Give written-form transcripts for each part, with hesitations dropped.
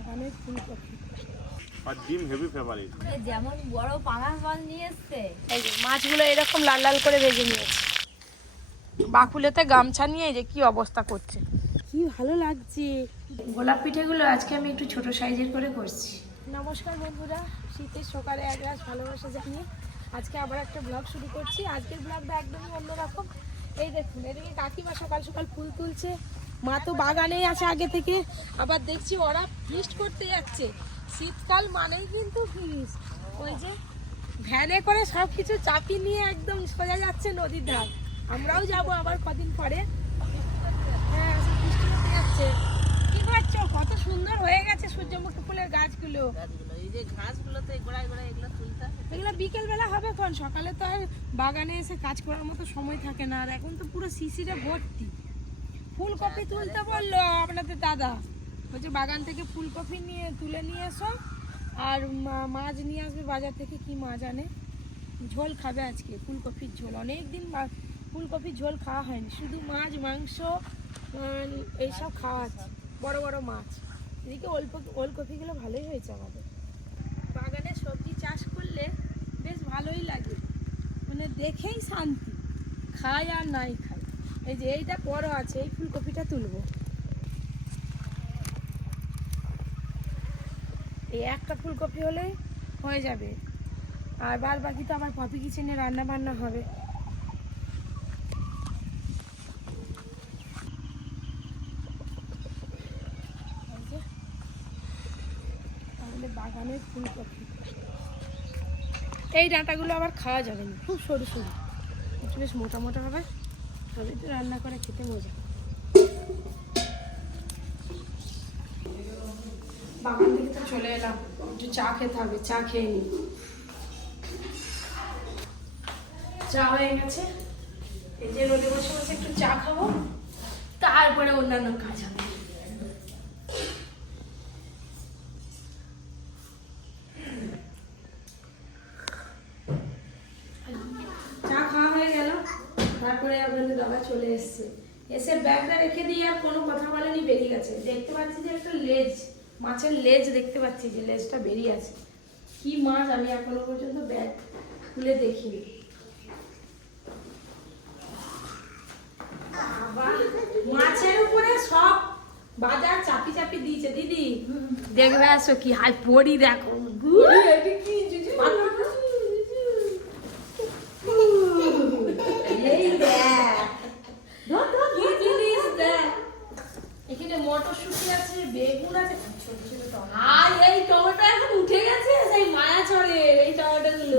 বাগানের ফুলকপি আর ডিম হেভি ফেভারিট। যেমন বড় পাঙাশ মাছ নিয়ে এসছে। এই যে মাছগুলো এরকম লাল লাল করে ভেজে নিয়েছে। বাকুলেতে গামছা নিয়ে এই যে কি অবস্থা করছে, কি ভালো লাগছে। গোলাপ পিঠেগুলো আজকে আমি একটু ছোট সাইজের করে করছি। নমস্কার বন্ধুরা, শীতের সকালে এক গ্লাস ভালোবাসা জানিয়ে আজকে আবার একটা ব্লগ শুরু করছি। আজকের ব্লগটা একদমই অন্যরকম। এই দেখুন, এদিকে কাকিমা সকাল সকাল ফুল তুলছে, মা তো বাগানেই আছে আগে থেকে। আবার দেখছি ওরা ফিস্ট করতে যাচ্ছে। শীতকাল মানেই কিন্তু ফিস্ট। ওই যে ভ্যানে করে সব কিছু চাপি নিয়ে একদম সোজা যাচ্ছে নদীর ধার। আমরাও যাব আবার কদিন পরে। হ্যাঁ, ফিস্ট করতে যাচ্ছে। কি করছো? কত সুন্দর হয়ে গেছে সূর্যমুখী ফুলের গাছগুলো। এই যে ঘাসগুলোতে গোড়ায় গোড়ায় এগুলো তুলতে এগুলো বিকেল বেলা হবে, কোন সকালে তো আর বাগানে এসে কাজ করার মতো সময় থাকে না। আর এখন তো পুরো শিশিরে ভর্তি। ফুলকপি তুলতে বললো আপনাদের দাদা, বলছে বাগান থেকে ফুলকপি নিয়ে তুলে নিয়ে এসো, আর মাছ নিয়ে আসবে বাজার থেকে। কি মাছ আনে, ঝোল খাবে আজকে, ফুলকপির ঝোল। অনেকদিন ফুলকপির ঝোল খাওয়া হয়নি, শুধু মাছ মাংস এইসব খাওয়া আছে, বড় বড় মাছ। এদিকে ওলকপিগুলো ভালোই হয়েছে আমাদের বাগানে। সবজি চাষ করলে বেশ ভালোই লাগে, মানে দেখেই শান্তি, খাই আর নাই খাই। এই যে এইটা বড় আছে, এই ফুলকপিটা তুলবো। এই একটা ফুলকপি হলেই হয়ে যাবে, আর বাদ বাকি তো আমার পপি কিচেনে রান্না বান্না হবে। আমাদের বাগানের ফুলকপি, এই ডাঁটাগুলো আবার খাওয়া যাবে না, খুব সরু সরু, একটু বেশ মোটা মোটা হবে, তবে তো রান্না করে খেতে মজা। বাগান থেকে তো চলে এলাম, একটু চা খেতে হবে, চা খেয়ে নিই। চা হয়ে গেছে, এই যে রোদে বসে বসে একটু চা খাবো, তারপরে অন্যান্য কাজ হবে। চা খাওয়া হয়ে গেল, তারপরে আপনাদের দাদা চলে এসছে। এসে ব্যাগটা রেখে দিয়ে আর কোনো কথা বলেনি, বেরিয়ে গেছে। দেখতে পাচ্ছি যে একটা লেজ, মাছের লেজ দেখতে পাচ্ছি, যে লেজটা বেরিয়ে আছে। কি মাছ আমি এখনো পর্যন্ত ব্যাগ খুলে দেখিনি। মাছের উপরে সব বাজার চাপি চাপি দিয়েছে। দিদি দেখবে আসো, কি হাই পড়ি দেখো, এখানে মটরশুঁটি আছে, বেগুন আছে, আর এই টমেটো এখন উঠে গেছে সেই মায়া চড়ের। এই টমেটো গুলো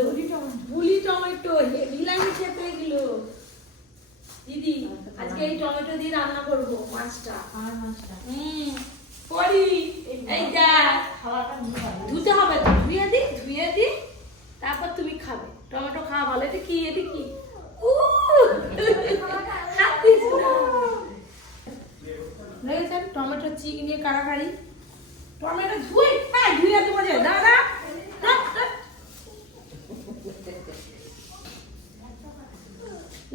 বুলি টমেটো, হেভিলামি খেতে এগুলো। দিদি আজকে এই টমেটো দিয়ে রান্না করবো মাছটা। করি এই ধুতে হবে তো, ধুয়ে দি তারপর তুমি খাবে। টমেটো খাওয়া ভালো। এটা কি, এটা কি টমেটো চিক নিয়ে কাড়াকাড়ি। টমেটো ধুয়ে দেবো যে দাদা।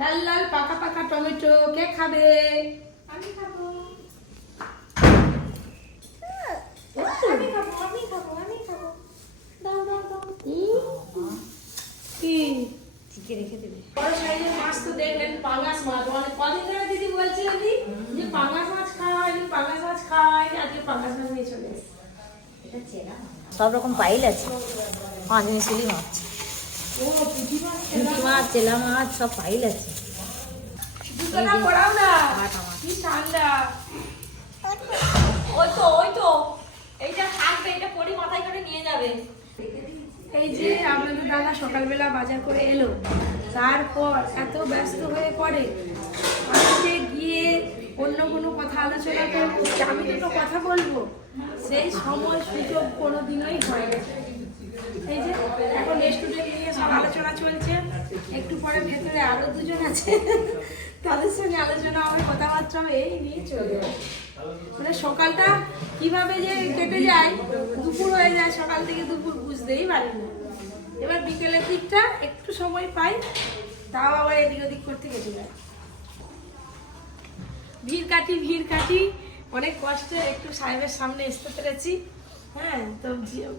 লাল লাল পাকা পাকা টমেটো কে খাবে? আমি খাবো। দাও দাও দাও। কি ঠিক রেখে দেবে। বড় সাইজের মাছ তো দেখলেন, পাঙ্গাস মাছ। অনেক কদিন ধরে দিদি বলছিলেন যে পাঙ্গাস মাছ খাওয়া হয়নি, পাঙ্গাস মাছ খাওয়া হয়নি, আজকে পাঙ্গাস মাছ নিয়ে চলে এসেছে। সব রকম পাইল আছে, পাঁচ মিশালি মাছ, পুঁটি মাছ, চেলা মাছ, সব পাইল আছে। জুতোটা পরাও না, কি ঠান্ডা। ওই তো এইটা থাকবে, এটা পরি মাথায় করে নিয়ে যাবে। এই যে আপনাদের দাদা সকালবেলা বাজার করে এলো, তারপর এত ব্যস্ত হয়ে পড়ে, আজকে গিয়ে অন্য কোনো কথা আলোচনা করবো, আমি দুটো কথা বলবো, সেই সময় সুযোগ কোনোদিনই হয় না। এই যে এখন স্টুডেন্ট নিয়ে সব আলোচনা চলছে, একটু পরে ভেতরে আরো দুজন আছে, তাদের সঙ্গে আলোচনা হবে, কথাবার্তা হবে, এই নিয়ে চলে। মানে সকালটা কিভাবে যে কেটে যায়, দুপুর হয়ে যায়, সকাল থেকে দুপুর বুঝতেই পারি না। এবার বিকেলের দিকটা একটু সময় পাই, তাও আবার এদিক ওদিক করতে কেটে যায়। ভিড় কাটি অনেক কষ্টে একটু সাহেবের সামনে আসতে পেরেছি। হ্যাঁ তো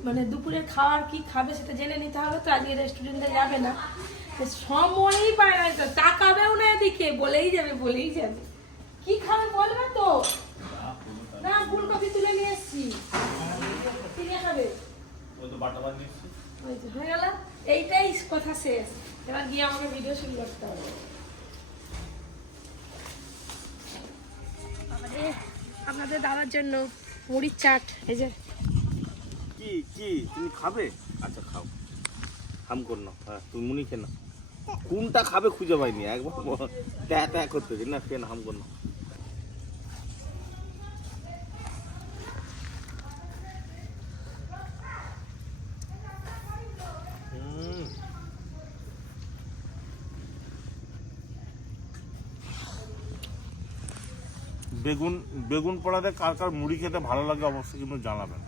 মানে দুপুরের খাওয়ার কি খাবে সেটা জেনে নিতে হবে, তো আজকে রেস্টুরেন্টে যাবে না, তো সময়ই পায় না, তো তাকাবেও না এদিকে, বলেই যাবে কি খাবে বলবে তো। না ফুলকপি তুলে নিয়ে এসছি, কি নিয়ে খাবে? ওই তো হয়ে গেল, এইটাই কথা শেষ। এবার গিয়ে আমাকে ভিডিও শুরু করতে হবে। আপনাদের দাদার জন্য মুড়ির চাট, এই যে কি কি তুমি খাবে? আচ্ছা খাও, হাম কর না। হ্যাঁ তুমি মুনি খেয়ে না, কোনটা খাবে খুঁজে পাইনি, একবার ট্যা করতেছি না, খেয়ে না, হাম কর না। বেগুন পোড়াতে কার কার মুড়ি খেতে ভালো লাগে অবশ্যই কিন্তু জানাবেন।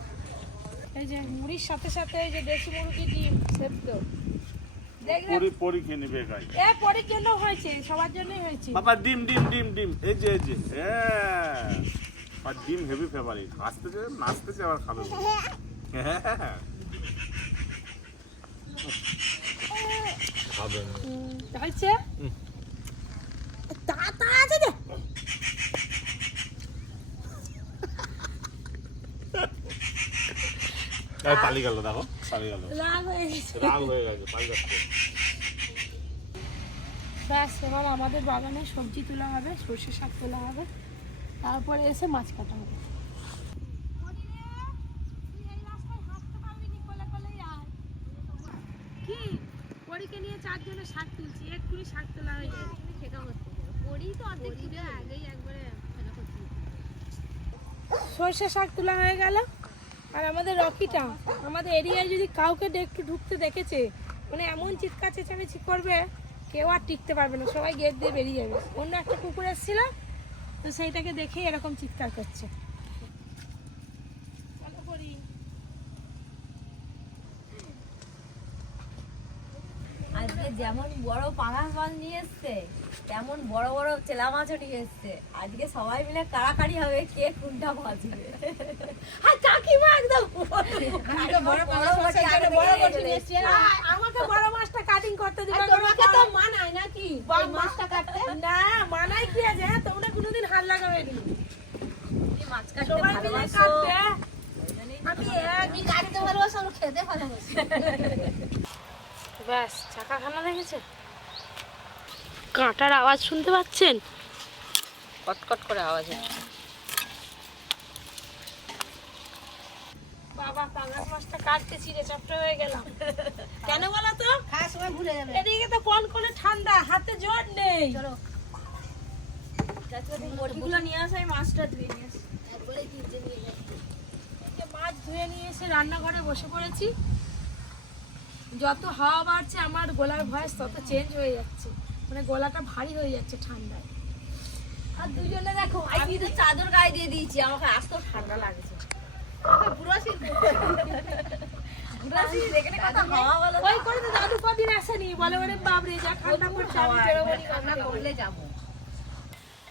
এই যে মুড়ির সাথে সাথে এই যে দেশি মুরগি ডিম সেদ্ধ, পরি খেয়ে নিবে গাই। পরের জন্য হয়েছে, সবার জন্যই হয়েছে। বাবা ডিম ডিম ডিম ডিম, এই যে হ্যাঁ, আর ডিম হেভি ফেভারিট। আসতেছে নাচতেছে আবার খাবে। হ্যাঁ খাবেন হয়েছে তা আছে যে পালি গেল, দেখো পালি গেল, রাগ হয়ে গেছে। পালি যাচ্ছে। ব্যাস এবার আমাদের বাগানে সবজি তোলা হবে, সর্ষে শাক তোলা হবে, তারপরে এসে মাছ কাটা হবে। কি পরীকে নিয়ে 4 জনে শাক তুলছি, এক্ষুনি শাক তোলা হয়ে যায়। সর্ষে শাক তোলা হয়ে গেল। আর আমাদের রকিটা আমাদের এরিয়ায় যদি কাউকে একটু ঢুকতে দেখেছে, মানে এমন চিৎকার চেঁচামেচি করবে, কেউ আর টিকতে পারবে না, সবাই গেট দিয়ে বেরিয়ে যাবে। অন্য একটা কুকুর এসেছিল, তো সেইটাকে দেখেই এরকম চিৎকার করছে। আজকে যেমন বড় পাঙাশ মাছ নিয়ে এসছে, তেমন বড় বড় চেলা মাছও নিয়ে এসছে। আজকে সবাই মিলে কাড়াকাড়ি হবে কে কোনটা ভাজবে। আর কাকিমা একদম আমাকে বড় মাছটা কাটিং করতে দিবে, তোমাকে তো মানায় নাকি মাছটা কাটতে? না মানাই কি আছে, তোমরা কোনোদিন হাত লাগাবে নি, মাছ কাটতে সবাই মিলে ভালোবাসো। কাটবে। আমি কাটতে ভালোবাসি, আমি খেতে ভালোবাসি। ব্যাস চাকাখানা দেখেছে, কাঁটার আওয়াজ শুনতে পাচ্ছেন? কটকট করে আওয়াজ হচ্ছে। বাবা পাঙাশ মাছটা কাটতে ছিঁড়ে চাপটা হয়ে গেলাম। কেন বলো তো? খাওয়ার সময় ভুলে যাবে। এদিকে তো কোন কোনে ঠান্ডা, হাতে জোর নেই। চলো বটিগুলো নিয়ে আসো, আমি মাছটা ধুয়ে নিয়ে আসি। একবারে কিনতে নিয়ে যাই। মাছ ধুয়ে নিয়ে এসে রান্নাঘরে বসে পড়েছি। যত হাওয়া বাড়ছে আমার গলার ভয়েস তত চেঞ্জ হয়ে যাচ্ছে, মানে গলাটা ভারী হয়ে যাচ্ছে ঠান্ডায়। আর দুজনে দেখো আমি তো চাদর গায়ে দিয়ে দিয়েছি, আমাকে আসতো ঠান্ডা লাগছে। বুড়াশি দেখে কথা হাওয়া বলো। ওই করে তো দাদু কদিন আসেনি, বলে বলে বাবরে যা ঠান্ডা পড়ছে, আমি বেরোবনি। আমরা করলে যাবো।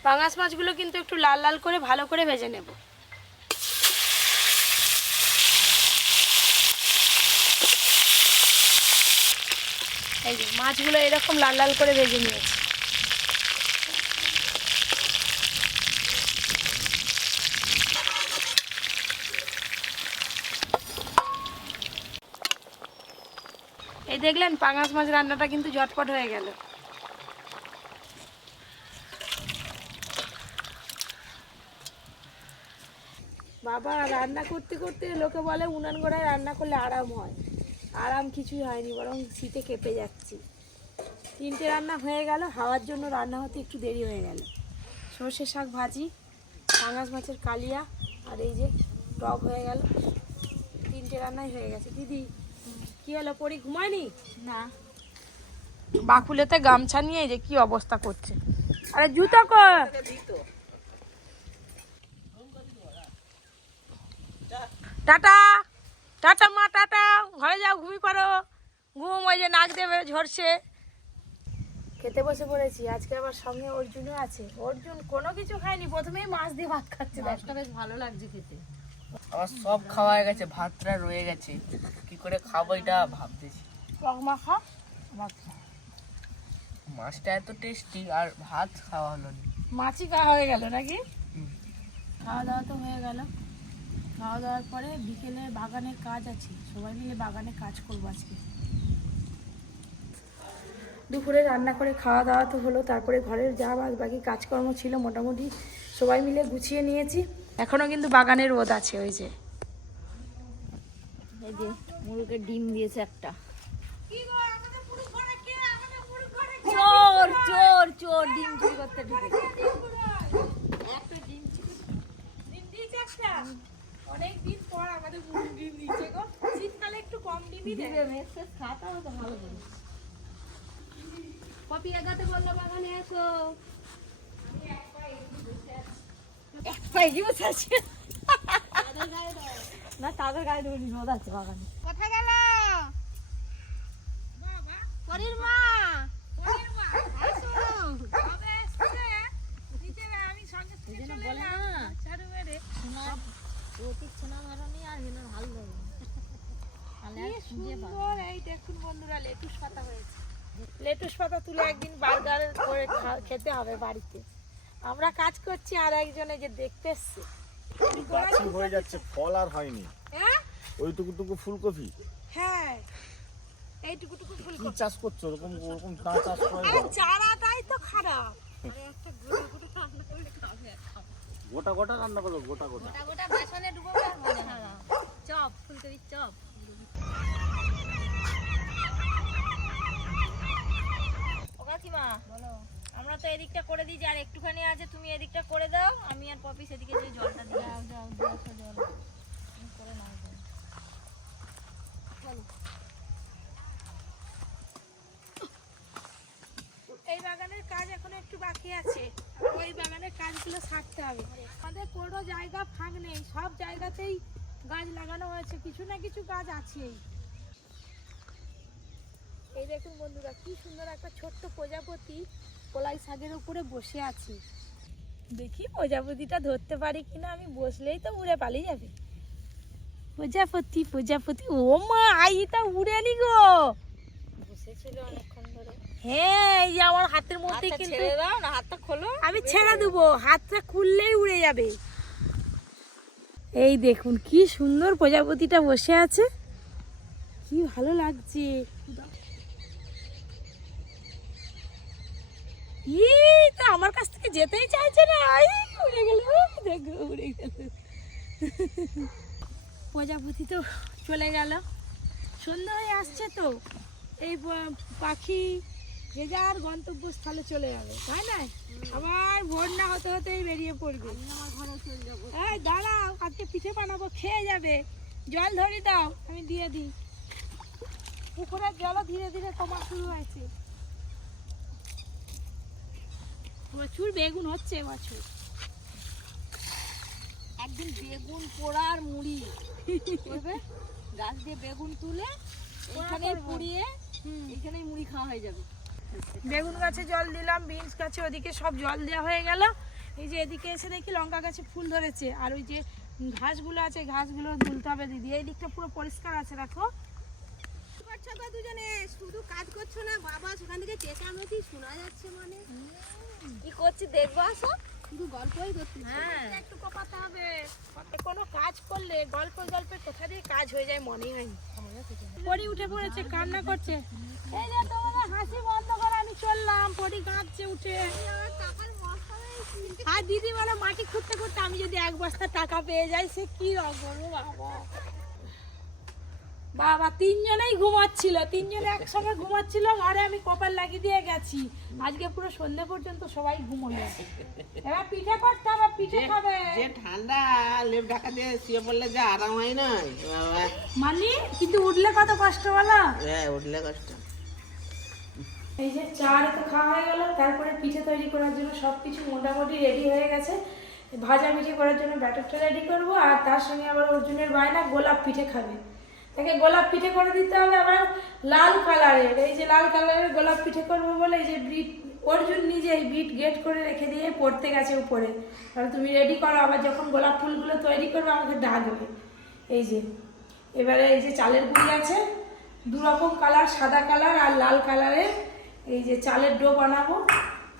পাঙাশ মাছগুলো কিন্তু একটু লাল লাল করে ভালো করে ভেজে নেব। এই যে মাছগুলো এরকম লাল লাল করে ভেজে নিয়েছি। এই দেখলেন পাঙাশ মাছ রান্নাটা কিন্তু ঝটপট হয়ে গেল। বাবা রান্না করতে করতে লোকে বলে উনান গোড়ায় রান্না করলে আরাম হয়, আরাম কিছুই হয়নি, বরং শীতে কেঁপে যাচ্ছি। 3টে রান্না হয়ে গেল, হাওয়ার জন্য রান্না হতে একটু দেরি হয়ে গেল। সর্ষে শাক ভাজি, পাঙাশ মাছের কালিয়া, আর এই যে টক হয়ে গেল। 3টে রান্নাই হয়ে গেছে। দিদি কি হলো, পরি ঘুমায়নি? না বাকুলেতে গামছা নিয়ে যে কি অবস্থা করছে। আরে জুতো কর। টাটা টাটা মা, টাটা, ঘরে যাও, ঘুমিয়ে পড়ো। ঘুম ওই যে নাক দেবে ঝরছে। খেতে বসে পড়েছি, আজকে আবার সঙ্গে অর্জুনও আছে। অর্জুন কোনো কিছু খায়নি, প্রথমেই মাছ দিয়ে ভাত খাচ্ছে। মাছটা বেশ ভালো লাগছে খেতে। আমার সব খাওয়া হয়ে গেছে, ভাতটা রয়ে গেছে, কি করে খাবো এটা ভাবতেছি। টক মাখা মাছটা এত টেস্টি আর ভাত খাওয়া হলো না। মাছই খাওয়া হয়ে গেল নাকি? হুম। খাওয়া দাওয়া তো হয়ে গেল। খাওয়া দাওয়ার পরে বিকেলে বাগানে কাজ আছে, সবাই মিলে বাগানে কাজ করবো আজকে। দুপুরে রান্না করে খাওয়া দাওয়া তো হলো, তারপরে ঘরের যা বাকি কাজকর্ম ছিল মোটামুটি সবাই মিলে গুছিয়ে নিয়েছি। এখনো কিন্তু বাগানে রোদ আছে। ওই যে এই যে মুরগের ডিম দিয়েছে একটা। চোর চোর চোর ডিম চুরি করতে ঢুকেছে। অনেকদিন পর আমাদের মুরগি ডিম দিচ্ছে গো। শীতকালে একটু কম ডিমই দেবে। খাতা হতো ভালো করে। কপি এগাতে বললো বাগানে এসো। এক পায়ে কি বসে আছে? না তাদের গায়ে দেবো, রোদ আছে বাগানে। কোথায় গেল পরির মা? লেটুস পাতা তুলে একদিন বার্গার করে খেতে হবে বাড়িতে। আমরা কাজ করছি আর একজনে যে দেখতে এসছে। গাছি হয়ে যাচ্ছে, ফল আর হয়নি। হ্যাঁ ওইটুকু ফুলকপি হ্যাঁ এইটুকু কি ফুলকপি চাষ করছো? ওরকম ওরকম তা চাষ করে আরে চারাটাই তো খারাপ। গোটা গোটা রান্না করো, গোটা গোটা। গোটা গোটা বেসনে ডুবোবে আর মজা হবে। চপ, ফুলকপির চপ। ও কাকিমা বলো, আমরা তো এদিকটা করে দিই, আর একটুখানি আছে, তুমি এদিকটা করে দাও, আমি আর পপি সেদিকে যে জলটা দিয়ে দাও। দাও দাও জল তুমি করে নাও। চলো এই বাগানের কাজ এখনো একটু বাকি আছে, আর ওই বাগানের কাজগুলো সারতে হবে। আমাদের কোনো জায়গা ফাঁক নেই, সব জায়গাতেই গাছ লাগানো হয়েছে, কিছু না কিছু গাছ আছেই। এই দেখুন বন্ধুরা, কি সুন্দর একটা ছোট্ট প্রজাপতি কলাই শাকের উপরে বসে আছে। দেখি প্রজাপতিটা ধরতে পারি কিনা, আমি বসলেই তো উড়ে পালিয়ে যাবে। প্রজাপতি প্রজাপতি, ও মা আইটা উড়ে নি গো। বসেছিল অনেকক্ষণ ধরে। হ্যাঁ এই যে আমার হাতের মধ্যে কিন্তু ছেড়ে দাও না, হাতটা খোলো। আমি ছেড়ে দেবো, হাতটা খুললেই উড়ে যাবে। এই দেখুন কি সুন্দর প্রজাপতিটা বসে আছে, কি ভালো লাগছে। তো আমার কাছ থেকে যেতেই চাইছে না, উড়ে গেল, দেখো উড়ে গেল। প্রজাপতি তো চলে গেল, সন্ধ্যা হয়ে আসছে তো, এই পাখি যে যার গন্তব্যস্থলে চলে যাবে, তাই না? আবার ভোর না হতে হতেই বেরিয়ে পড়বে। আমার ঘরে চলে যাবো। এই দাঁড়াও, আজকে পিঠে বানাবো, খেয়ে যাবে। জল ধরে দাও, আমি দিয়ে দিই। পুকুরের জলও ধীরে ধীরে কমা শুরু হয়েছে। প্রচুর বেগুন হচ্ছে এবছর। একদিন বেগুন পোড়ার মুড়ি করবে, গাছ দিয়ে বেগুন তুলে এখানে পুড়িয়ে এখানেই মুড়ি খাওয়া হয়ে যাবে। বেগুন গাছে জল দিলাম, বিনস গাছে ওদিকে সব জল দেওয়া হয়ে গেল। এই যে এদিকে এসে দেখি লঙ্কা গাছে ফুল ধরেছে, আর ওই যে ঘাসগুলো আছে ঘাসগুলো তুলতে হবে দিদি। এই দিকটা পুরো পরিষ্কার আছে, রাখো। করছো তো দুজনে, শুধু কাজ করছো না বাবা, সেখান থেকে চেঁচামেচি শোনা যাচ্ছে। মানে কি করছি দেখবো, আসো। শুধু গল্পই করছিস। হ্যাঁ একটু কপাতে হবে, কোনো কাজ করলে গল্প গল্পে কোথা দিয়ে কাজ হয়ে যায় মনে হয়নি। পরি উঠে পড়েছে, কান্না করছে। এই যে তোমাদের হাসি বন্ধ করে আমি চললাম, পরি কাঁদছে উঠে। আর দিদি বলে মাটি খুঁড়তে খুঁড়তে আমি যদি এক বস্তা টাকা পেয়ে যাই, সে কি রকম বাবা। বাবা তিনজনেই ঘুমাচ্ছিল, তিনজনে একসঙ্গে ঘুমাচ্ছিল ঘরে, আমি কপাল লাগিয়ে দিয়ে গেছি। আজকে পুরো সন্ধ্যে পর্যন্ত সবাই ঘুমোলো। এবার পিঠে করতে হবে, পিঠে খাবে। যে ঠান্ডা লেপ ঢাকা দিয়ে শুয়ে পড়লে যে আরাম হয় না, মানে কিন্তু উঠলে কত কষ্ট বলো। হ্যাঁ উঠলে কষ্ট। এই যে চার তো খাওয়া হয়ে গেল, তারপরে পিঠে তৈরি করার জন্য সবকিছু মোটামুটি রেডি হয়ে গেছে। ভাজা পিঠে করার জন্য ব্যাটারটা রেডি করবো, আর তার সঙ্গে আবার অর্জুনের বায়না গোলাপ পিঠে খাবে, তাকে গোলাপ পিঠে করে দিতে হবে। আবার লাল কালারের, এই যে লাল কালারের গোলাপ পিঠে করবো বলে এই যে অর্জুন নিজেই বিট গেট করে রেখে দিয়ে পড়তে গেছে উপরে। তাহলে তুমি রেডি করো, আবার যখন গোলাপ ফুলগুলো তৈরি করবে আমাকে ডাকবে। এই যে এবারে এই যে চালের গুঁড়ি আছে, 2 রকম কালার, সাদা কালার আর লাল কালারের। এই যে চালের ডো বানাবো,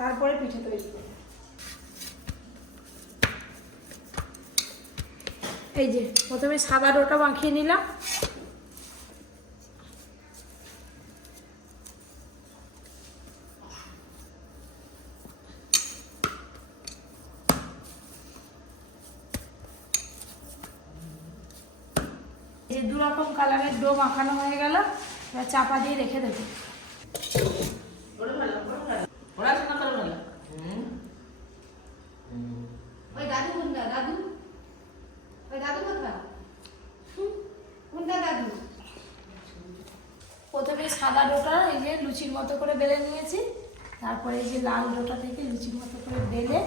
তারপরে পিঠে তৈরি করবো। এই যে প্রথমে সাদা ডোটা মাখিয়ে নিলাম। এই যে 2 রকম কালারের ডো মাখানো হয়ে গেল, এবার চাপা দিয়ে রেখে দেবো। ওই দাদু কোনটা? দাদু ওই দাদু কোনটা? কোনটা দাদু? প্রথমে সাদা ডোটা এই যে লুচির মতো করে বেলে নিয়েছি, তারপরে এই যে লাল ডোটা থেকে লুচির মতো করে বেলে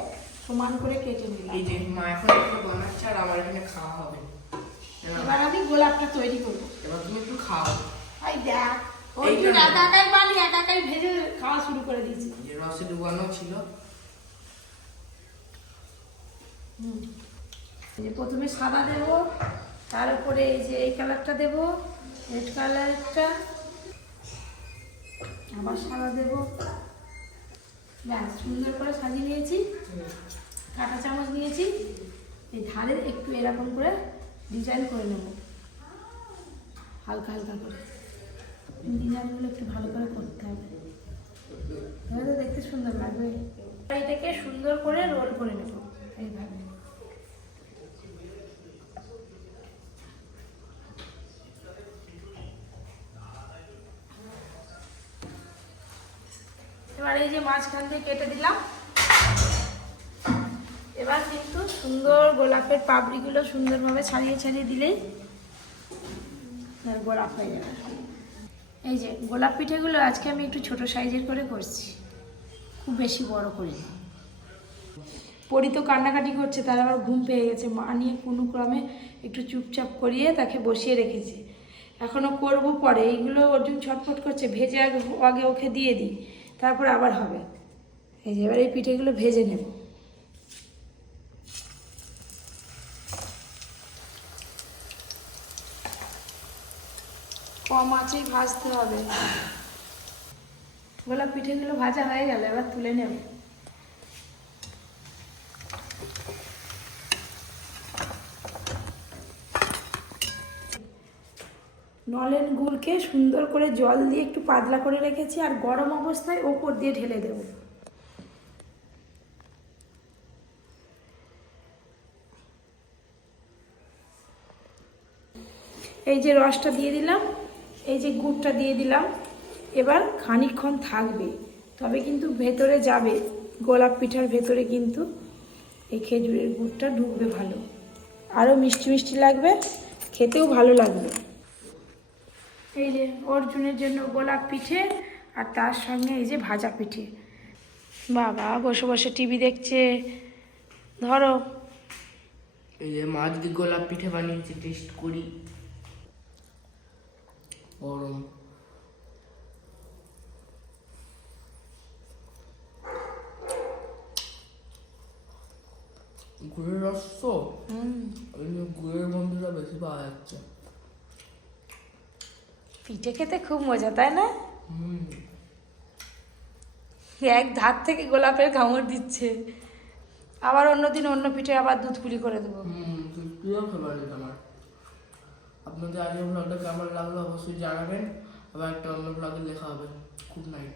সমান করে কেটে নিলাম। এই যে মা এখন একটু বানাচ্ছে আর আমার এখানে খাওয়া হবে। এবার আমি গোলাপটা তৈরি করবো। এবার তুমি একটু খাও। এই দেখ, অর্জুন একা একাই বানিয়ে একা একাই ভেজে খাওয়া শুরু করে দিয়েছি। যে রসে ডুবানো ছিল। এই যে প্রথমে সাদা দেব, তার উপরে এই যে এই কালারটা দেব, রেড কালারটা, আবার সাদা দেব। ব্যাস সুন্দর করে সাজিয়ে নিয়েছি। কাঁটা চামচ নিয়েছি, এই ধারে একটু এরকম করে ডিজাইন করে নেব, হালকা হালকা করে। ডিজাইনগুলো একটু ভালো করে করতে হবে, তাহলে তো দেখতে সুন্দর লাগবে। এটাকে সুন্দর করে রোল করে নেব এইভাবে। এবার এই যে মাঝখান দিয়ে কেটে দিলাম। এবার কিন্তু সুন্দর গোলাপের পাপড়িগুলো সুন্দরভাবে ছাড়িয়ে ছাড়িয়ে দিলেই গোলাপ হয়ে যাবে। এই যে গোলাপ পিঠেগুলো আজকে আমি একটু ছোট সাইজের করে করছি, খুব বেশি বড় করিনি। পরি তো কান্নাকাটি করছে, তার আবার ঘুম পেয়ে গেছে। মা নিয়ে কোনো ক্রমে একটু চুপচাপ করিয়ে তাকে বসিয়ে রেখেছি। এখনও করব পরে। এইগুলো অর্জুন ছটফট করছে, ভেজে আগে ওকে দিয়ে দিই, তারপর আবার হবে। এই যে এবার এই পিঠেগুলো ভেজে নেব। কম আঁচেই ভাজতে হবে। গোলাপ পিঠেগুলো ভাজা হয়ে গেল, এবার তুলে নেব। নলেন গুড়কে সুন্দর করে জল দিয়ে একটু পাতলা করে রেখেছি, আর গরম অবস্থায় ওপর দিয়ে ঢেলে দেব। এই যে রসটা দিয়ে দিলাম, এই যে গুড়টা দিয়ে দিলাম। এবার খানিকক্ষণ থাকবে, তবে কিন্তু ভেতরে যাবে, গোলাপ পিঠার ভেতরে কিন্তু এই খেজুরের গুড়টা ঢুকবে ভালো, আরও মিষ্টি মিষ্টি লাগবে, খেতেও ভালো লাগবে। এই যে অর্জুনের জন্য গোলাপ পিঠে, আর তার সঙ্গে এই যে ভাজা পিঠে। বাবা বসে বসে টিভি দেখছে। ধরো, এই যে মা যদি গোলাপ পিঠে বানিয়েছে, টেস্ট করি। গরম গুড়ের রস তো, ওই জন্য গুড়ের গন্ধটা বেশি পাওয়া যাচ্ছে। পিঠে খেতে খুব মজা, তাই না? এক ধার থেকে গোলাপের কামড় দিচ্ছে। আবার অন্যদিন অন্য পিঠে আবার দুধ পুলি করে দেবো। প্রিয় ফেভারিট আমার। আপনাদের আজকের ব্লগটা কেমন লাগলো অবশ্যই জানাবেন। আবার একটা অন্য ব্লগে দেখা হবে। Good night.